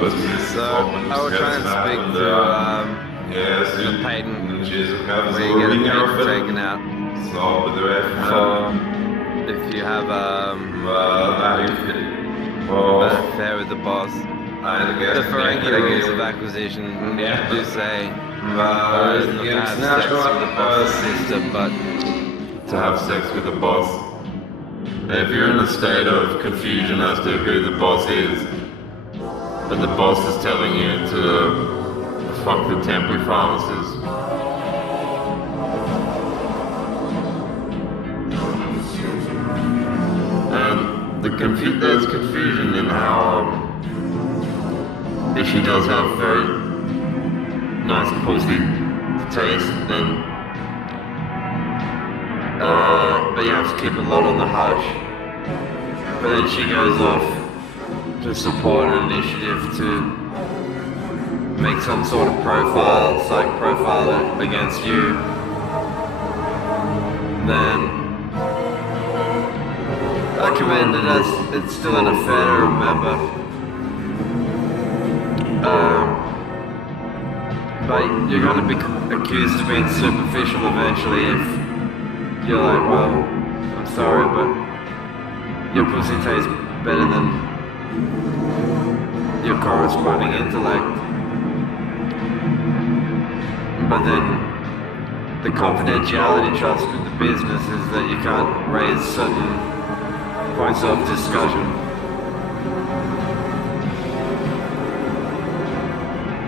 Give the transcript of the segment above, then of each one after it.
So I will try and speak to the patent where you get a patent taken out for if you have an affair with the boss. The Ferengi of acquisition do say not to have sex with the boss's sister, but to have sex with the boss. And if you're in a state of confusion as to who the boss is, but the boss is telling you to fuck the temporary pharmacist, and there's confusion in how if she does have very nice pussy taste, then but you have to keep a lot on the hush. But then she goes off to support an initiative to make some sort of psych profile against you. Then I commend it as it's still an affair to remember. But you're going to be accused of being superficial eventually if you're like, well, I'm sorry, but your pussy tastes better than your corresponding intellect. But then the confidentiality trust with the business is that you can't raise certain points of discussion.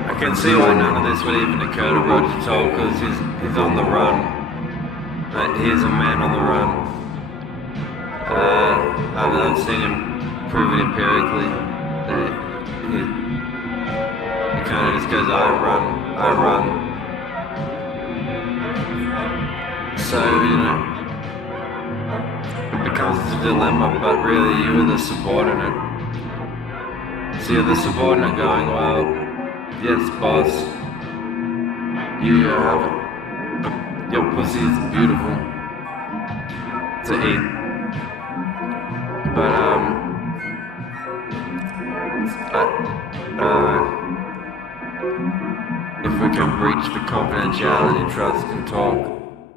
I can see why none of this would even occur to Roger Toll, because he's on the run. He is a man on the run. I've seen him prove it empirically. He kind of just goes, I run. So, it becomes a dilemma, but really you are the subordinate. So you're the subordinate going, well, yes, boss, you have it. Your pussy is beautiful to eat, but if we can breach the confidentiality trust and talk,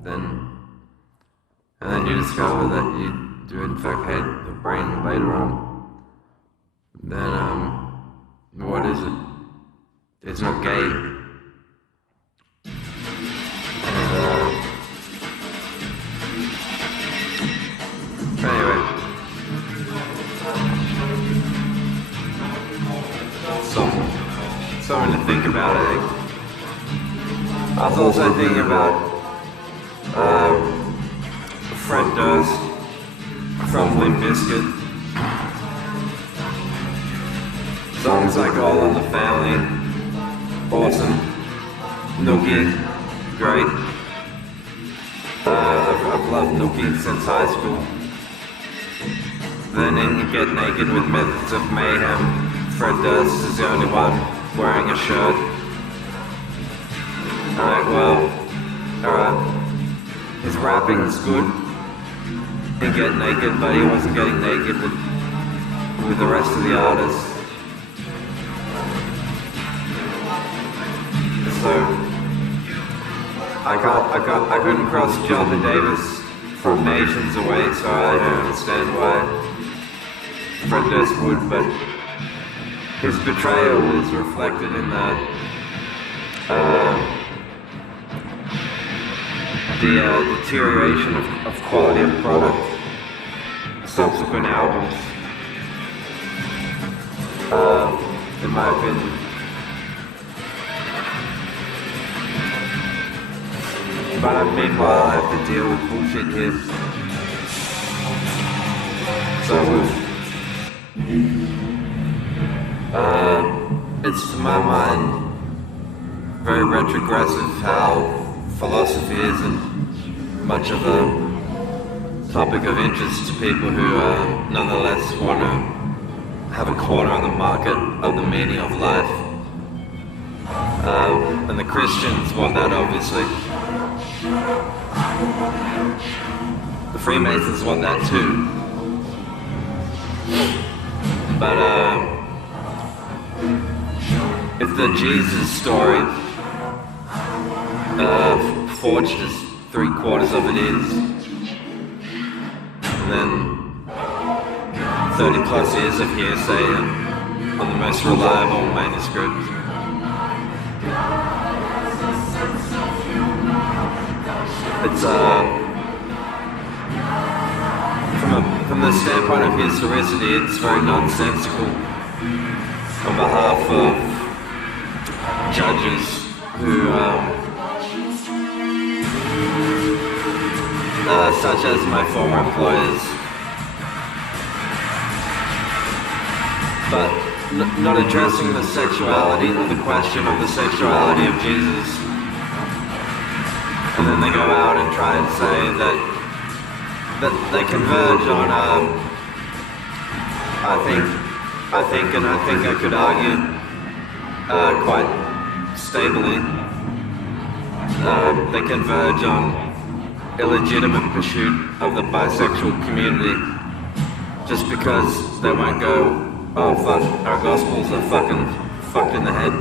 and then you discover that you do in fact hate the brain later on, then what is it? It's not gay. Anyway, something to think about, I think. I was also thinking about Fred Durst from Limp Bizkit. Songs like All in the Family, awesome. Nookie, great. I've loved Nookie since high school. Then in Get Naked with Methods of Mayhem, Fred Durst is the only one wearing a shirt. Alright, well, alright. His rapping is good. In Get Naked, but he wasn't getting naked with the rest of the artists. So I couldn't cross Jonathan Davis from nations away, so I don't understand why Fred Durst would, but his betrayal is reflected in that the deterioration of quality of product, subsequent albums, in my opinion. But meanwhile, I have to deal with bullshit here. So, it's to my mind very retrogressive how philosophy isn't much of a topic of interest to people who nonetheless want to have a corner on the market of the meaning of life. And the Christians want that, obviously. The Freemasons want that too. But if the Jesus story, forged as 3/4 of it is, and then 30 plus years of hearsay on the most reliable manuscripts. It's from the standpoint of historicity, it's very nonsensical on behalf of judges who, such as my former employers, but not addressing the sexuality or the question of the sexuality of Jesus. And then they go out and try and say that they converge on, I think I could argue quite stably, they converge on illegitimate pursuit of the bisexual community just because they won't go, oh fuck, our gospels are fucking fucked in the head.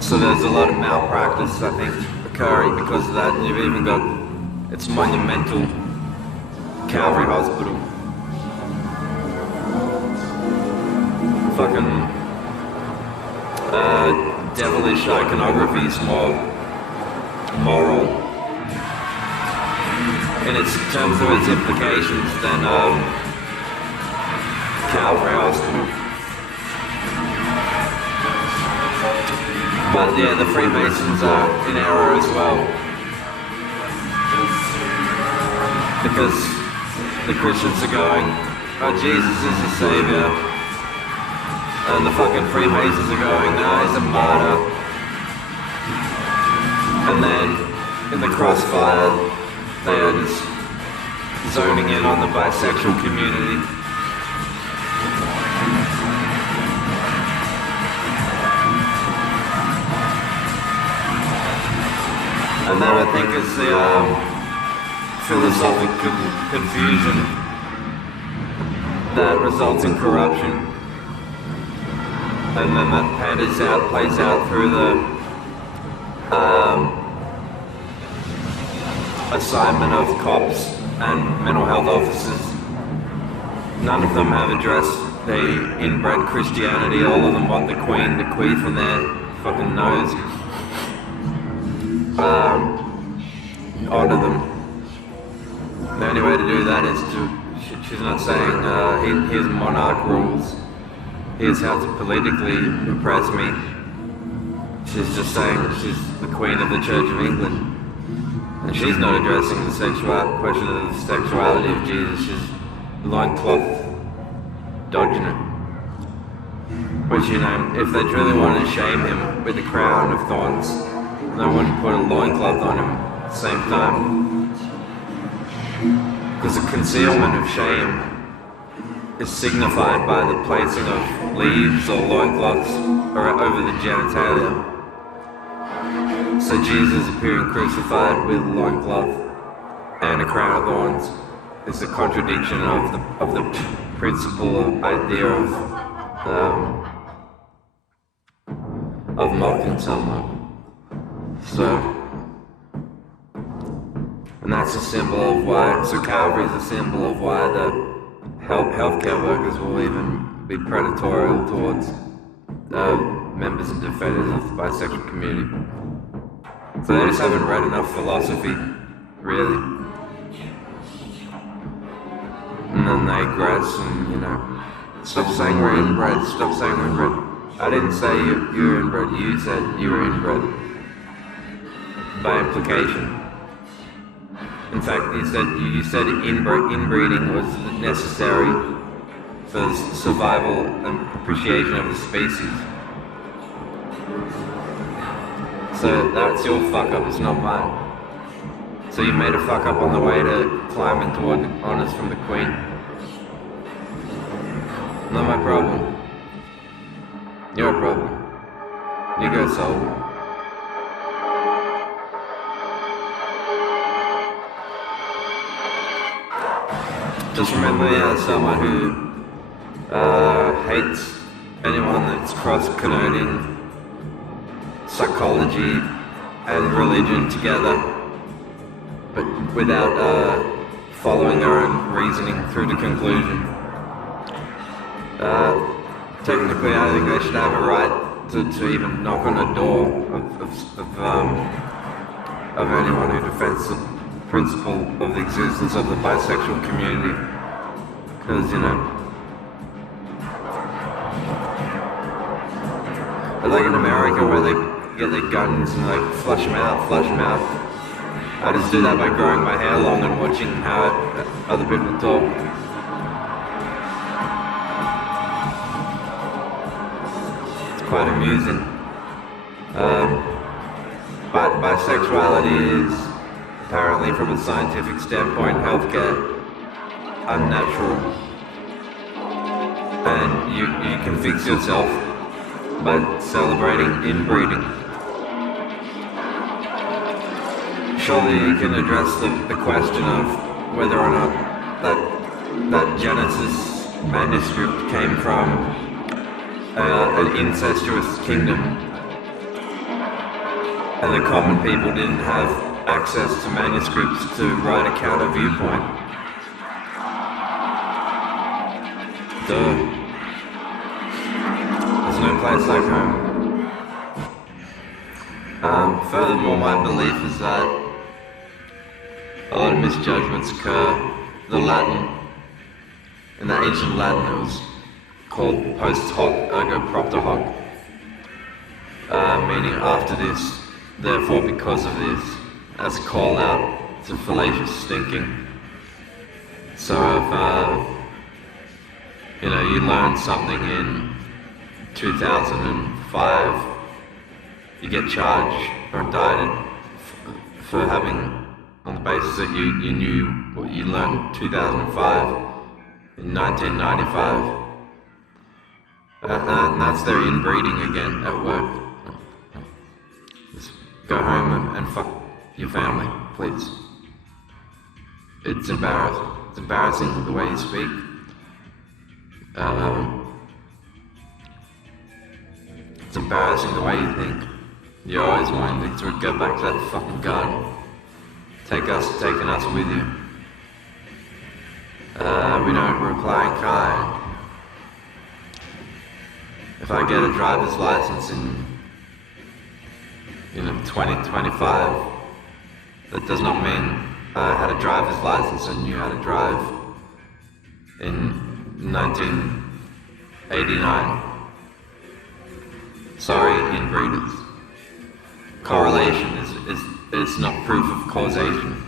So there's a lot of malpractice, I think, occurring because of that, and you've even got its monumental Calvary Hospital fucking devilish iconography is more moral in its terms of its implications than Calvary Hospital. But yeah, the Freemasons are in error as well, because the Christians are going, oh, Jesus is the Savior, and the fucking Freemasons are going, no, he's a martyr. And then in the crossfire, they are just zoning in on the bisexual community. And then I think it's the philosophical confusion that results in corruption, and then that plays out through the assignment of cops and mental health officers. None of them have addressed the inbred Christianity. All of them want the Queen to queef in their fucking nose. Honor them. The only way to do that is to, she's not saying, here's monarch rules, here's how to politically oppress me. She's just saying she's the Queen of the Church of England. And she's not addressing the question of the sexuality of Jesus. She's loincloth dodging it. Which, you know, if they truly wanted to shame him with a crown of thorns, they wouldn't put a loincloth on him at the same time. Because the concealment of shame is signified by the placing of leaves or loincloths over the genitalia. So Jesus appearing crucified with a loincloth and a crown of thorns is a contradiction of the principle idea of mocking someone. So, and that's a symbol of why, so Calvary is a symbol of why the healthcare workers will even be predatorial towards members and defenders of the bisexual community. So they just haven't read enough philosophy, really. And then they aggress and, you know, stop saying we're inbred, stop saying we're inbred. I didn't say you're inbred, you said you were inbred. By implication. In fact, you said inbreeding was necessary for the survival and appreciation of the species. So that's your fuck up, it's not mine. So you made a fuck up on the way to climbing toward the honors from the Queen. Not my problem. Your problem. You go solve it. Just remember, someone who hates anyone that's cross-connoting psychology and religion together, but without following their own reasoning through to conclusion. Technically, I think they should have a right to even knock on a door of anyone who defends the principle of the existence of the bisexual community. Because, like in America where they get their guns and like flush them out. I just do that by growing my hair long and watching how other people talk. It's quite amusing. But bisexuality is apparently, from a scientific standpoint, healthcare, unnatural, and you can fix yourself by celebrating inbreeding. Surely you can address the question of whether or not that Genesis manuscript came from an incestuous kingdom, and the common people didn't have access to manuscripts to write a counter viewpoint. Duh. There's no place like home. Furthermore, my belief is that a lot of misjudgments occur. The Latin, in the ancient Latin, it was called post hoc ergo propter hoc, meaning after this, therefore because of this, as a call out to fallacious thinking. So if you learn something in 2005, you get charged or indicted for having, on the basis that you knew what you learned in 2005, in 1995. And that's their inbreeding again at work. Just go home and fuck your family, please. It's embarrassing. It's embarrassing the way you speak. It's embarrassing the way you think. You're always wanting to go back to that fucking garden. Taking us with you. We don't reply in kind. If I get a driver's license in 2025, that does not mean I had a driver's license and knew how to drive in 1989. Sorry, inbreeders. Correlation is not proof of causation.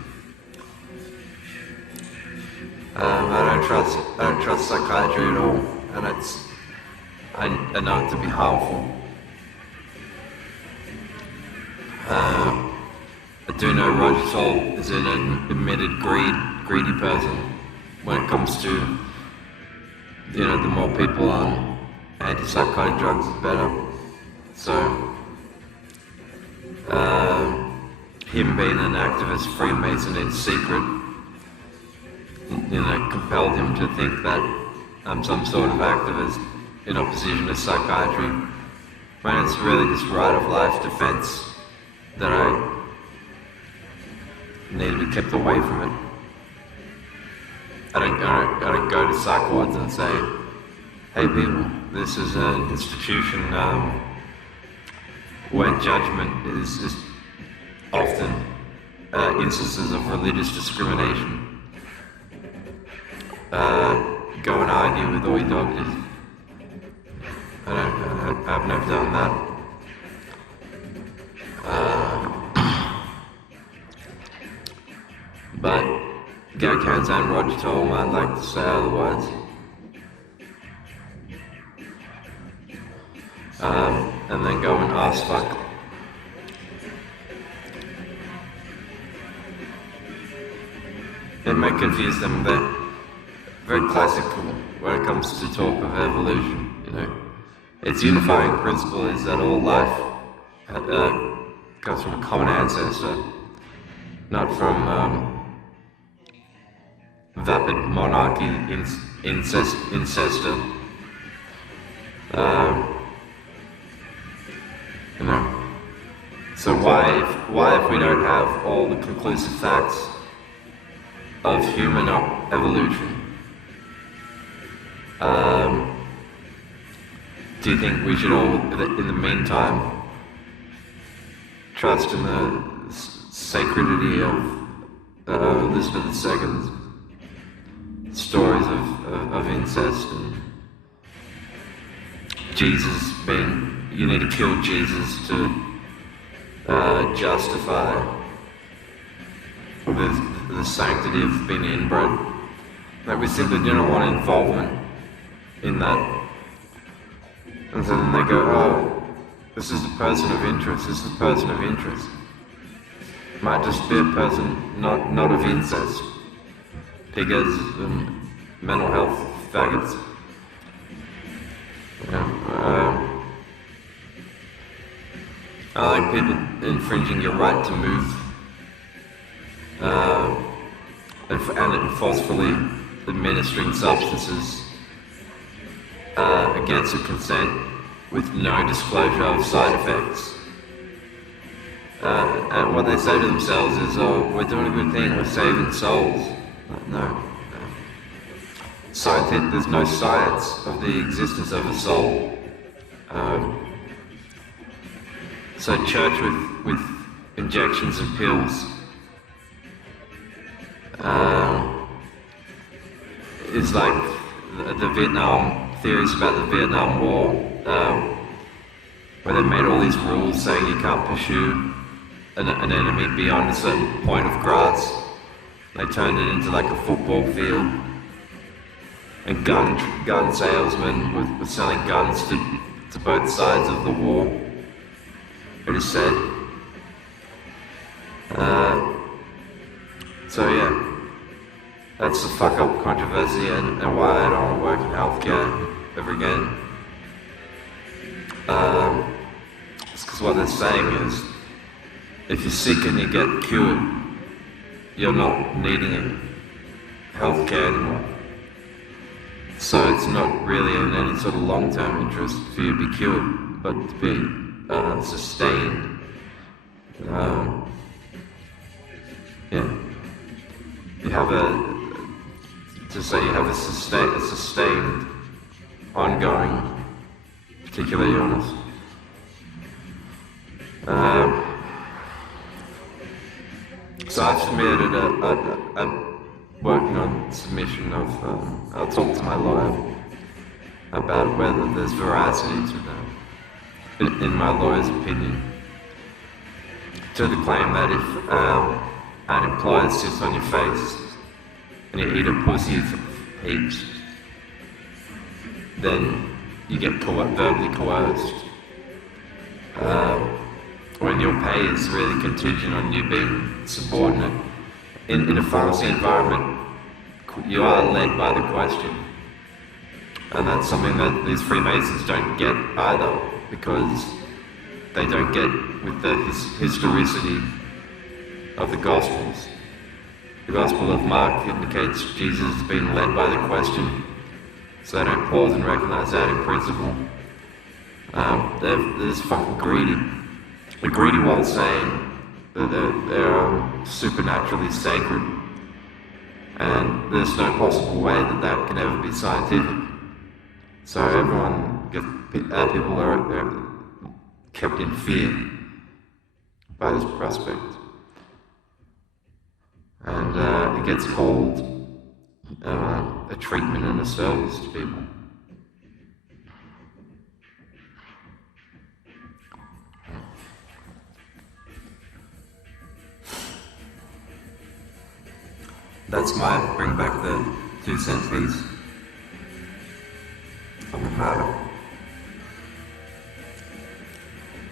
I don't trust psychiatry at all, and I know it to be harmful. I do know Roger Sol is an admitted greedy person when it comes to, the more people on antipsychotic drugs, the better. So, him being an activist Freemason in secret, compelled him to think that I'm some sort of activist in opposition to psychiatry, when it's really just right of life defense that I need to be kept away from it. I don't go to psych wards and say, hey people, this is an institution where judgment is often instances of religious discrimination. Go and argue with all your doctors. I've never done that. But Gary Cairns and Roger Tolman, I'd like to say otherwise. And then go and ask fuck. It may confuse them, but very classical when it comes to talk of evolution. Its unifying principle is that all life comes from a common ancestor, not from vapid monarchy incestor. You know, so why if we don't have all the conclusive facts of human evolution, do you think we should all, in the meantime, trust in the sacredity of Elizabeth II's stories of incest and Jesus being, you need to kill Jesus to justify the sanctity of being inbred? Like, we simply do not want involvement in that. And so then they go, oh, this is the person of interest, this is the person of interest. Might just be a person not of incest. Piggers and mental health faggots. I like people infringing your right to move and forcefully administering substances against your consent with no disclosure of side effects. And what they say to themselves is, oh, we're doing a good thing, we're saving souls. No. There's no science of the existence of a soul. So church with injections and pills is like the Vietnam theories about the Vietnam War, where they made all these rules saying you can't pursue an enemy beyond a certain point of grass. They turned it into like a football field, and gun salesmen were selling guns to both sides of the war, it is said. So yeah, that's the fuck up controversy and why I don't want to work in healthcare ever again. It's because what they're saying is, if you're sick and you get cured, you're not needing healthcare anymore. So it's not really in any sort of long-term interest for you to be cured, but to be sustained. You have a sustained, ongoing, particular illness. So I've submitted I'm working on submission of, I'll talk to my lawyer about whether there's veracity to that, in my lawyer's opinion, to the claim that if an employer sits on your face and you eat a pussy for heaps, then you get verbally coerced. When your pay is really contingent on you being subordinate. In a pharmacy environment, you are led by the question. And that's something that these Freemasons don't get either, because they don't get with the historicity of the Gospels. The Gospel of Mark indicates Jesus has been led by the question, so they don't pause and recognize that in principle. They're just fucking greedy. The greedy ones saying that they're supernaturally sacred, and there's no possible way that can ever be scientific. So people are kept in fear by this prospect, and it gets called a treatment and a service to people. That's my bring back the 2 cent piece. Fucking harder.